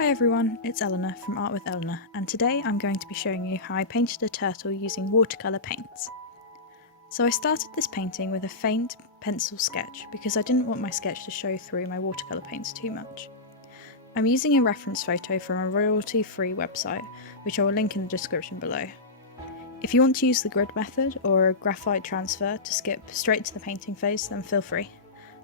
Hi everyone, it's Eleanor from Art with Eleanor, and today I'm going to be showing you how I painted a turtle using watercolour paints. So I started this painting with a faint pencil sketch because I didn't want my sketch to show through my watercolour paints too much. I'm using a reference photo from a royalty-free website, which I will link in the description below. If you want to use the grid method or a graphite transfer to skip straight to the painting phase, then feel free.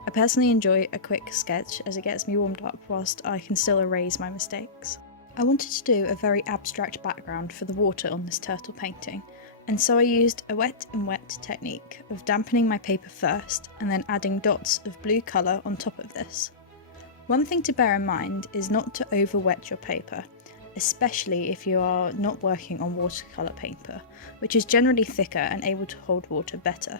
I personally enjoy a quick sketch as it gets me warmed up whilst I can still erase my mistakes. I wanted to do a very abstract background for the water on this turtle painting, and so I used a wet in wet technique of dampening my paper first and then adding dots of blue colour on top of this. One thing to bear in mind is not to over wet your paper, especially if you are not working on watercolour paper, which is generally thicker and able to hold water better.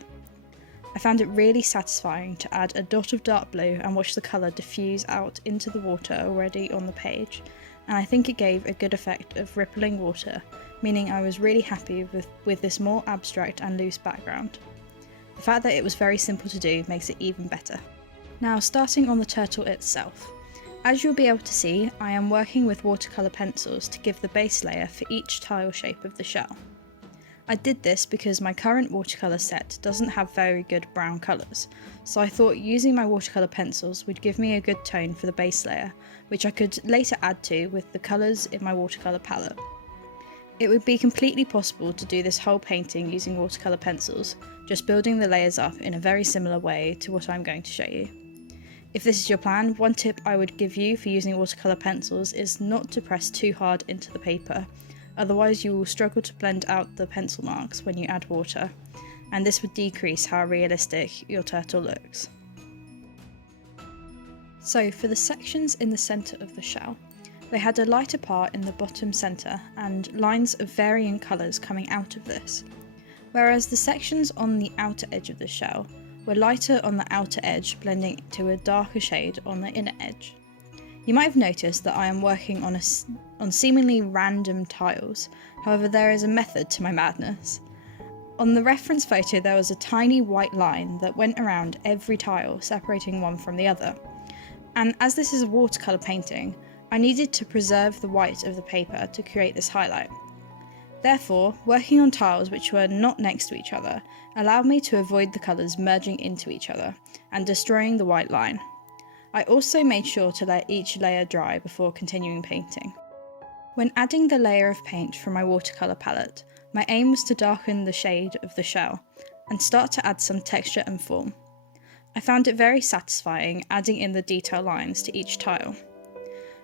I found it really satisfying to add a dot of dark blue and watch the colour diffuse out into the water already on the page, and I think it gave a good effect of rippling water, meaning I was really happy with this more abstract and loose background. The fact that it was very simple to do makes it even better. Now, starting on the turtle itself. As you'll be able to see, I am working with watercolour pencils to give the base layer for each tile shape of the shell. I did this because my current watercolour set doesn't have very good brown colours, so I thought using my watercolour pencils would give me a good tone for the base layer, which I could later add to with the colours in my watercolour palette. It would be completely possible to do this whole painting using watercolour pencils, just building the layers up in a very similar way to what I'm going to show you. If this is your plan, one tip I would give you for using watercolour pencils is not to press too hard into the paper, otherwise you will struggle to blend out the pencil marks when you add water, and this would decrease how realistic your turtle looks. So for the sections in the centre of the shell, they had a lighter part in the bottom centre and lines of varying colours coming out of this, whereas the sections on the outer edge of the shell were lighter on the outer edge, blending to a darker shade on the inner edge. You might have noticed that I am working on seemingly random tiles, however there is a method to my madness. On the reference photo there was a tiny white line that went around every tile, separating one from the other. And as this is a watercolour painting, I needed to preserve the white of the paper to create this highlight. Therefore, working on tiles which were not next to each other allowed me to avoid the colours merging into each other and destroying the white line. I also made sure to let each layer dry before continuing painting. When adding the layer of paint from my watercolour palette, my aim was to darken the shade of the shell and start to add some texture and form. I found it very satisfying adding in the detail lines to each tile.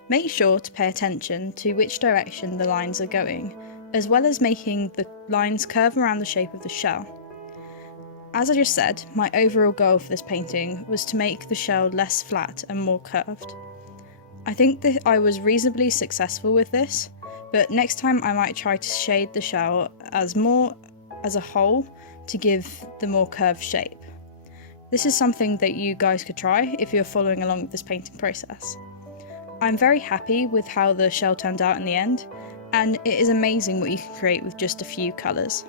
Make sure to pay attention to which direction the lines are going, as well as making the lines curve around the shape of the shell. As I just said, my overall goal for this painting was to make the shell less flat and more curved. I think that I was reasonably successful with this, but next time I might try to shade the shell as more as a whole to give the more curved shape. This is something that you guys could try if you're following along with this painting process. I'm very happy with how the shell turned out in the end, and it is amazing what you can create with just a few colours.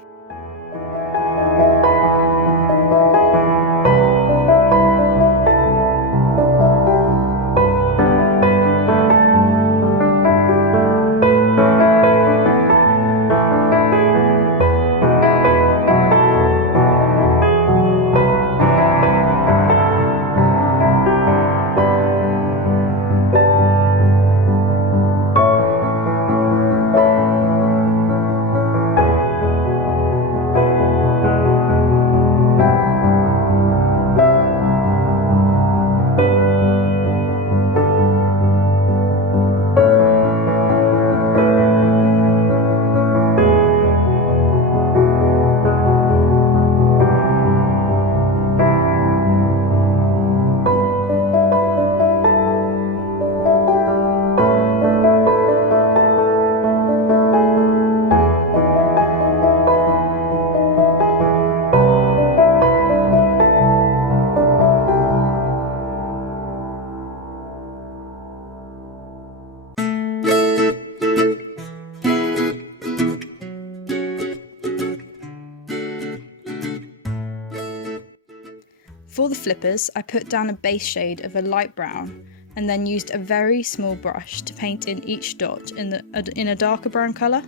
For the flippers, I put down a base shade of a light brown and then used a very small brush to paint in each dot in a darker brown colour.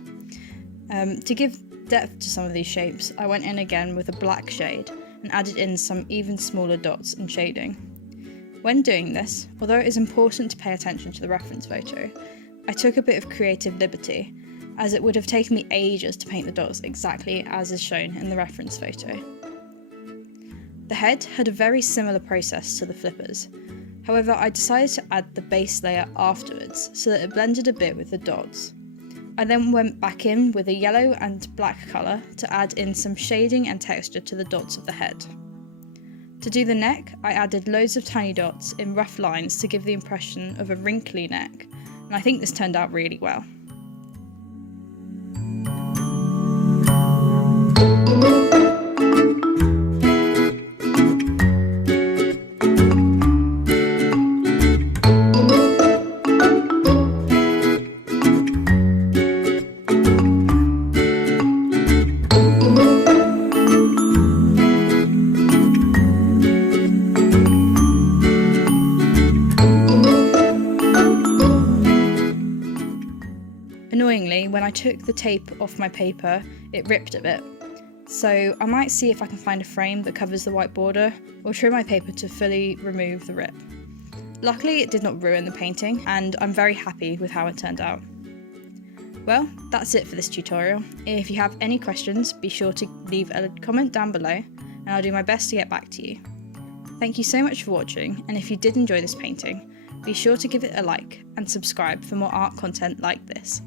To give depth to some of these shapes, I went in again with a black shade and added in some even smaller dots and shading. When doing this, although it is important to pay attention to the reference photo, I took a bit of creative liberty, as it would have taken me ages to paint the dots exactly as is shown in the reference photo. The head had a very similar process to the flippers. However, I decided to add the base layer afterwards so that it blended a bit with the dots. I then went back in with a yellow and black colour to add in some shading and texture to the dots of the head. To do the neck, I added loads of tiny dots in rough lines to give the impression of a wrinkly neck, and I think this turned out really well. Annoyingly, when I took the tape off my paper, it ripped a bit. So I might see if I can find a frame that covers the white border, or trim my paper to fully remove the rip. Luckily, it did not ruin the painting, and I'm very happy with how it turned out. Well, that's it for this tutorial. If you have any questions, be sure to leave a comment down below, and I'll do my best to get back to you. Thank you so much for watching, and if you did enjoy this painting, be sure to give it a like and subscribe for more art content like this.